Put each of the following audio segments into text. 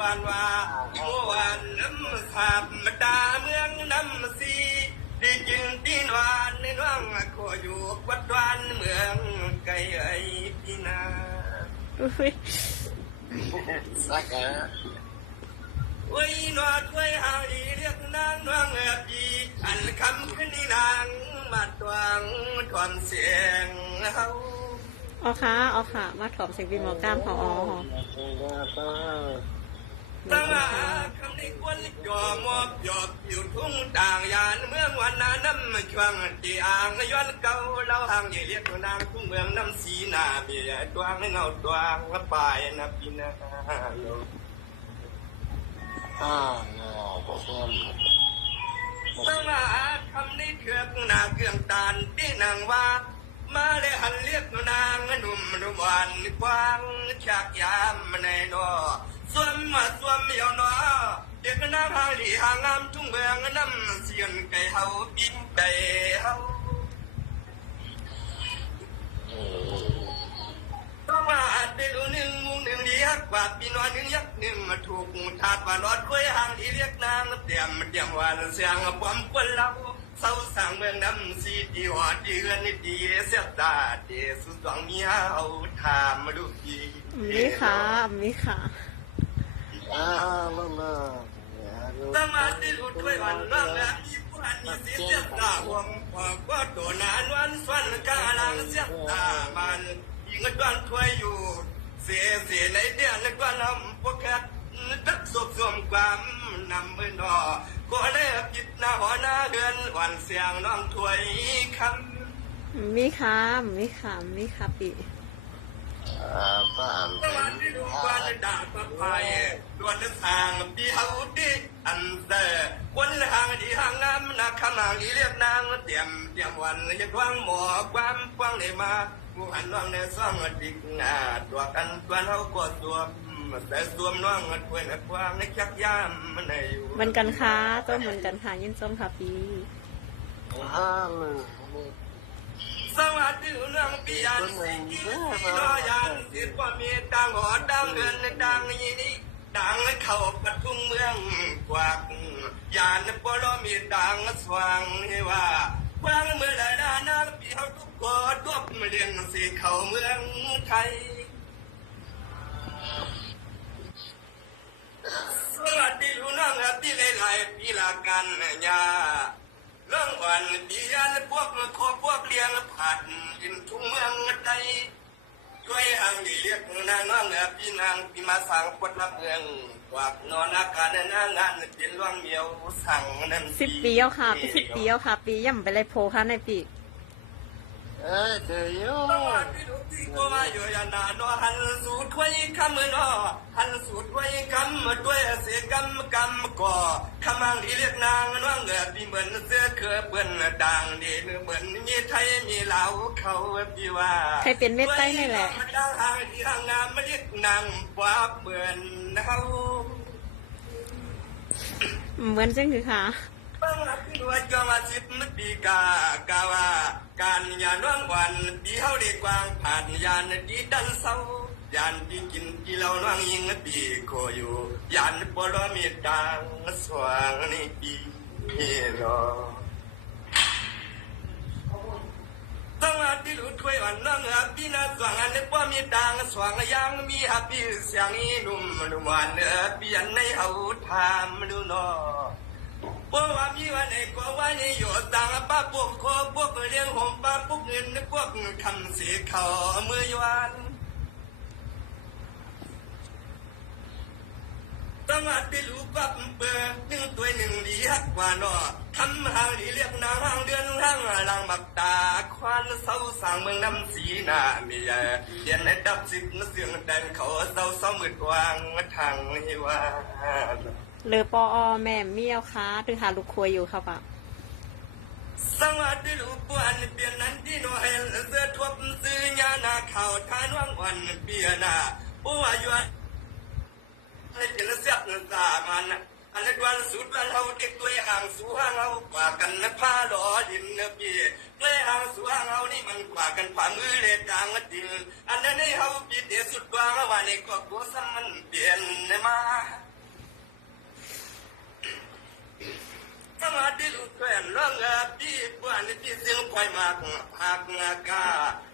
วานว่าอยู่วันน้ำสาบมดาเมืองน้ำสีด้กินตีนวานในน้องขออยู่วัดวานเมืองไกลไอ้พี่นาสักแกโอ้นวดไว้หางดีเรียกนางน้องเอ๋ดีอันคำขึ้นนี่นางมาตวงทอนเสียงเฮาอ๋อค่ะอ๋อค่ะ มาถอมเสียงบินหมอกล้ามเขาอ๋อ ตั้งอาคำนี้ควรจอมอบหยอบอยู่ทุ่งต่างยานเมืองวันนาน้ำช่วงที่อ่างย้อนเก่าเราห่างอย่เรียกนางทุ่งเมืองน้ำสีนาเบียดวงเงาดวงละปายนะพี่นาอ่าเนาะพวกนั้นตั้งอาคำนี้เถือกนาเครื่องตาลที่นางว่ามาเลยหันเรียกนางหนุ่มหนุ่มหวานกว้างฉากยามในนอ ส่วมมาส่วมเยาวนอเด็กนางหางดีหางงามทุ่งเมืองน้ำเสียนไก่เฮาบินไก่เฮาต้องมาอาจได้รู้หนึ่งมุงหนึ่งดีฮักกว่าปีน้อยหนึ่งยักษ์หนึ่งมาถูกถาดว่าลอดคุยหางที่เรียกนางเตียมเตียมวันเสียงปอมคนเราเศร้าสั่งเมืองน้ำสีดีหอดดีเงินดีเสียตาเดสุดหวังเมียเอาถามมาดูดีมีค่ะมีค่ะ อ่าละละต้องมาได้รู้ด้วยวันร่างและมีผู้หันมีเสียตาหวงพอก็โดนนานวันสวนกาลังเสียตามันยิงกันถวยอยู่เสียเสียในเดือนแล้วก็นำพวกแคทตักสบสมความนำมือนอก็ได้ปิดหน้าหอหน้าเดือนวันเสียงน้องถวยคำมีค่ะมีค่ะมีค่ะปี วันที่ดูกวนด่าปะพายดวนทางปีเฮาดีอันเดอคนห่างดีห่างน้ำนักขมางดีเรียกนางเตรียมเตรียมวันจะวางหมอความกว้างเลยมาผู้หันน้องในซ่องดิกหน้าตัวกันตัวเฮาก็ตัวแต่สวมน้องถวยนักวางในชักยามันในอยู่เหมือนกันค่ะต้มเหมือนกันค่ะยินส้มค่ะปีอ่าเลยส วัสดีน้องพี่ยันสิกีน้อยันสิว่ามีดังหอดังเดือนดังยี่นี่ดังเข้าปทุมเมืองกวากยานปลมีดังสว่างให้ว่ากว้างเมื่อไรนานังพี่เขาทุกคนดวบเลี้ยงสิเข้าเมืองไทยสวัสดีลูกน้องครับที่หลายๆปีละกันยา เรื่องวันดียนพวกขอพวกเลี้ยงผัดกินทุ่งเมืองใดช่วยห่างเรียกนางน้องพี่นางพี่มาสั่งปดละเมืองกวากนอนอาการนางงานเป็นร่วงเมียวสั่งนั่นสิบปีแล้วค่ะปีสิบปีแล้วค่ะ ปีย่ำไปเลยโพค่ะในปี เอ้ยเธอโยสวัสดีลูกพี่ก็มาอยู่ยันนานหันสูดไว้คำนอหันสูดไว้คำด้วยเสียกำกำก่อคำอังที่เรียกนางน้องเงือพี่เหมือนเสื้อเคอเปื้อนด่างดีเหมือนมีไทยมีลาวเขาพี่ว่าใครเป็นเม็ดไต้นี่แหละดังห่างที่ห่างงามมาเรียกนางป้าเปื่อนเขาเหมือนจังคือค่ะ บังหักตัวจอมาสิบปีกากาว่าการยานว่างวันดีเฮาดีกวางผ่านยานดีดันเศร้ายานดีกินดีเหล่าน้องยิงดีโคอยู่ยานปลมีดังสว่างนี่ดีรอต้องอาที่รู้ถ้วยวันน้องอาพี่นาสว่างอันนี้ป้อมีดังสว่างยังมีฮับพี่เสียงอีนุ่มนุ่มวานเนอเปลี่ยนในเฮาทามดูนอ พวกว่ามีวันไหนก็ว่าในหยต่างป้าพวกคอพวกเลี้ยงหอมป้าพวกเงินพวกคำเสียเขาเมื่อยวันต้องอาจได้รู้ปั๊บเบอร์หนึ่งตัวหนึ่งดีฮักกว่านอทำหางดีเรียกนางหางเดือนห้างลังบักตาควันเศร้าสางเมืองน้ำสีหน้ามีเดียนในดับสิบเสียงแดนเขาเศร้าเศร้ามืดวางทางให้ว่า เลอปออแม่เมี่ยวคะถึงหาลูกครัวอยู่ค่ะปะสวัสดีลูกปวนเปลี่ยนนั้นที่โนเฮลเสื้อทวบซื้อยานาข่าวทานว่างวันเปียนาผู้อายุให้เจริญเสียบตามันอันนั้นวันสุดวันเราเด็กตัวห่างสู่ห่างเรากว่ากันนะผ้าหล่อดินเนปีเลยห่างสู่ห่างเรานี่มันกว่ากันฝ่ามือเลยจางดินอันนั้นให้เขาปีเดียสุดว่าวันนี้ก็กูซ้ำมันเปลี่ยนมา สมาธิลุกแขว น้องอาพี่ปวนที่เสียงควายมากหักงากา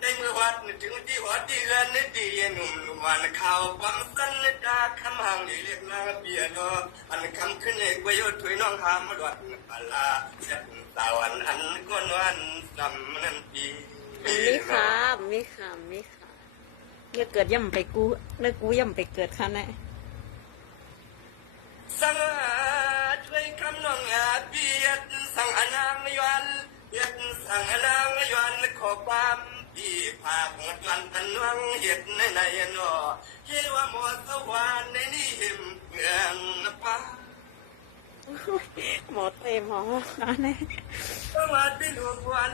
ได้เมื่อวัดถึงที่วัดที่เรือนนดีหนุ่มวันข่าวความสั้นดาคำห่างเรียกนางเบียดออันคำขึ้นเอกประโยชน์ถวยน้องหามดวัดปลาเสียตาวันอันก้นวันสำนันปีมีค่ะมีค่ะมีค่ะอย่าเกิดย่ำไปกูเลิกกูย่ำไปเกิดค่ะแน่ ทางนางยวนขอความพี่ภาคกันตันวังเห็ดในในนอเฮว่าหมอสวรรค์ในนี่หิมเมืองป้าหมอเต็มหมอค่ะแน่สวัสดีหลวงวัน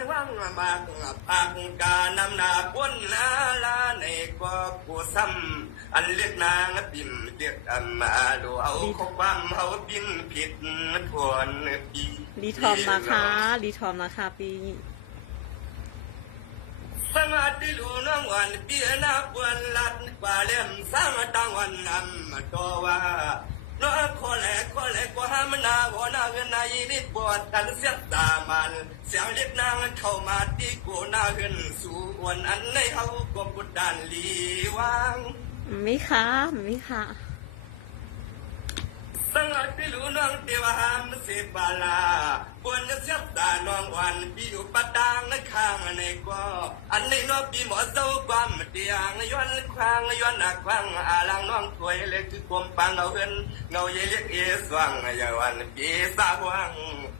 งมากปากกานำนาบนนาลาในก็กูซ้ำอันเรียกนางปิ่มเรียกอำมาดูเอาข้อความเขาบินผิดทวนปีรีทอมนะคะรีทอมนะคะปีสวัสดีลูกน้องวันเปียนาบวนลัดกว่าเล่มสร้างตังวันนำมาตัวว่าน้อขอแหลขอแหลกว่า มันนาหัวหน้าเงินนายนิดปวดกันเสียตามันเสียงเล็กนางเข้ามาตีกูหน้าเงินสู่วันอันในเฮาก็กดดันลีวางมีค่ะมีค่ะ สังอาทิลูน้องเทวหามเสบาลาบนเสียบตาน้องวันปีอยู่ปัดดางในข้างในก็อันในนอปีหมอเจ้าความเตียงย้อนควางย้อนหนักควางอาลังน้องถวยเล็กคือความปังเอาเงินเงาเยเล็กเอสว่างอย่าวันปีสาว่าง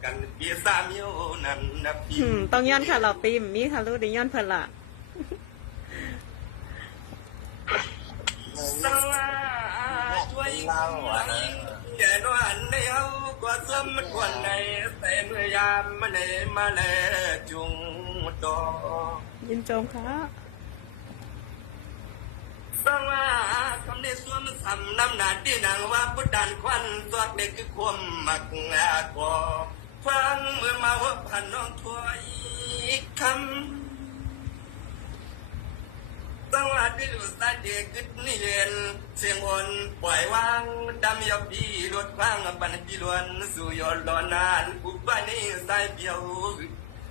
กันปีสามิวนั่นนะพี่อืมต้องย้อนค่ะเราปีมมีค่ะลูกได้ย้อนเพิ่นละสังอาช่วยคนยิ่ง แกนวันในเฮาก็สมควรในแต่เมื่อยามมาในมาแลจุงตอยินจมค่ะสังอาคำในสวมสำน้ำหนาที่นางว่าพุทธันควันสวดเด็กคือความมักงากอฟังเมื่อมาว่าพันน้องถวยคำ สังอาทิตย์อุตาเด็กกึดนี่เรียนเสียงวนปล่อยวางดำยบดีรถควางปันปีลวนสู่ยอดรอนานอุบานี่สายเปียว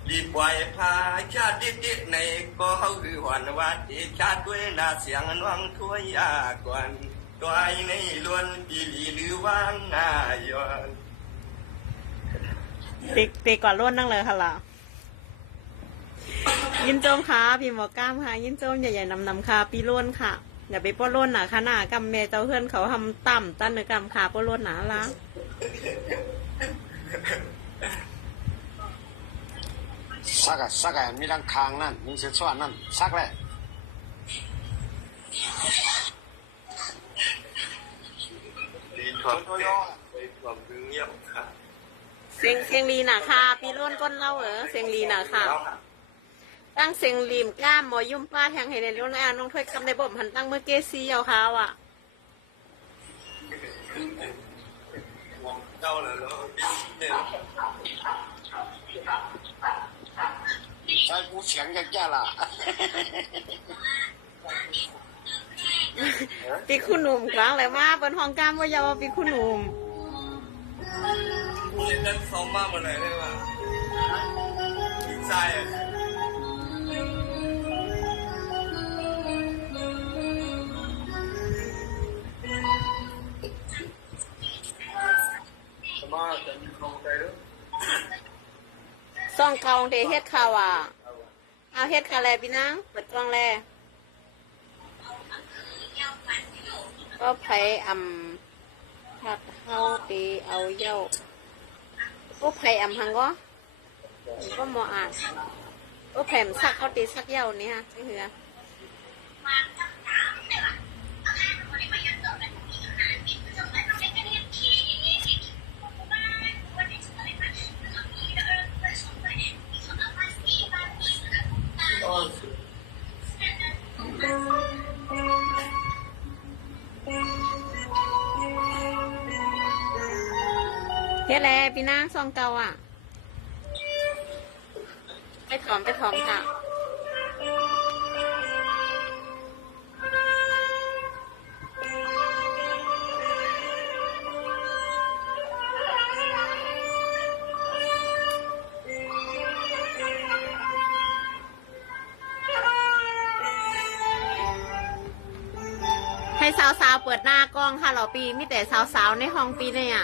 รีบปล่อยพาชาติดิดในก็เขาคือหวันวัดที่ชาติด้วยนาเสียงนวังทั่วยากวนตัวไอ้ในล้วนปีลีหรือว่างงายอนเด็กเด็กกว่าล้วนนั่งเลยค่ะล่ะ ยินโจมค่ะพี่หมอกล้ามค่ะ ยินโจมใหญ่ๆนำๆค่ะปีล้วนค่ะอย่าไปป้นล้วนหนาค่ะหนากำเมเจ้าเพื่อนเขาทำต่ำตั้นเนื้อกำค่ะป้นล้วนหนาละสักอะสักอะมีดังคางนั่นมีเสื้อซ้อนนั่นสักเลยดีทองแก่ไปความเงียบค่ะเสียงเสียงลีหนาค่ะปีล้วนก้นเล่าเออเสียงลีหนาค่ะ ตั้งเสียงลีมกล้ามหมอยุ่มป้าแทงให้ในเรื่องอ่านน้องถ้วยคำในบ่มหันตั้งเมื่อเกซีเอาค่ะว่ะเจ้าเลยแล้วเนี่ยใช่กูเสียงแก่ๆล่ะปีคุณหนุ่มกลางเลยว่าบนห้องกล้ามว่ายาวปีคุณหนุ่มเล่นนั้นเขามากมาเลยได้ป่ะใช่ ซองเกาเดเฮ็ดข่าวอะเอาเฮ็ดคาแลพี่นางเปิดกล้องแลก็ไผอำทัดเฮาตีเอาเย้าก็ไผอำหังก็ก็มออ่านก็แผ่มซักเขาตีซักเย้านี่ฮะที่เหือ เฮ็ดแลพี่นางซองเก่าอะ ไปถอมไปถอมค่ะให้สาวๆเปิดหน้ากล้องค่ะหล่อปีมีแต่สาวๆในห้องปีเนี่ย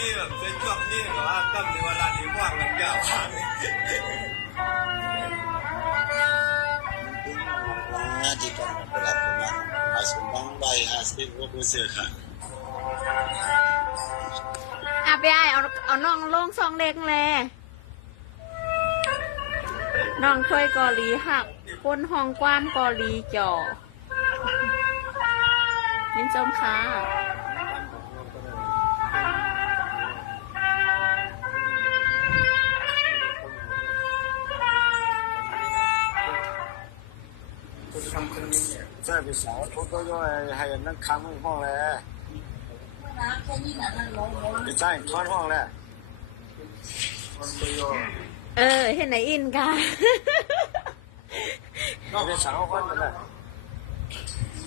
นี่แบบเป็นเชือกนี่เหรอว่าตั้มในเวลาที่ว่างมันยาวผ่าน Ah, di ka pala pala. Mas bang bay asli ko po siya ka. อะไปไอเอาเอาน้องลงซองเล็กเลยน้องถ้วยกอลีหักคนห้องกว้ามกอลีจ่อยินจมค่ะ ใช่พี่สาวผมก็ย่อยให้นั่งค้างห้องเลยพี่ชายทอนห้องเลยเออเห็นไหนอินกะน้องพี่สาวคนเลย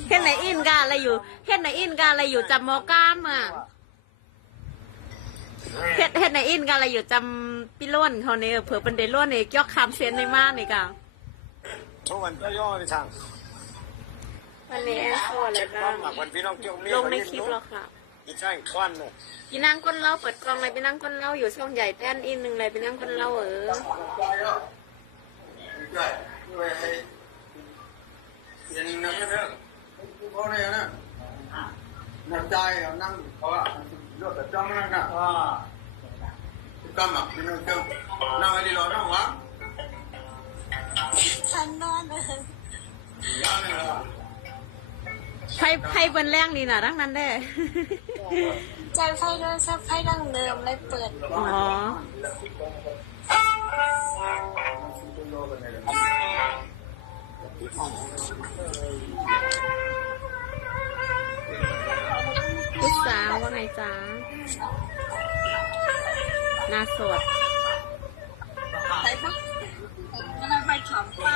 เห็นไหนอินกะอะไรอยู่เห็นไหนอินกะอะไรอยู่จำมอก้ามอะเห็นเห็นไหนอินกะอะไรอยู่จำพี่ล้วนเขาเนี่ยเผื่อเป็นเดล้วนเนี่ยยอกคำเสียนในมากนี่กะทุกวันก็ย่อพี่ทาง วันนี้แอนโซ่แล้วก็ หมักวันพี่น้องเกี่ยวมีลงในคลิปแล้วค่ะพี่ชายควันเลยพี่นั่งก้นเหล่าเปิดกล้องเลยพี่นั่งก้นเหล่าอยู่ช่องใหญ่แต้นอินหนึ่งเลยพี่นั่งก้นเหล่าเออด้วยด้วยให้เปลี่ยนนักเรื่องเพราะอะไรนะนักใจนั่งเพราะว่าเลือกแต่จ้องนั่งนะว่าก็หมักนี่มันก็นั่งอะไรรอนั่งวะฉันนอนเลยยาวเลยล่ะ ไพ่ไพ่เบิ้นแรงดีนะทั้งนั้นได้ใจไฟด้วยซับไฟดังเดิมเลยเปิดอ๋อลูกสาวว่าไงจ๊ะหน้าสดไปปะมันไปถามว่า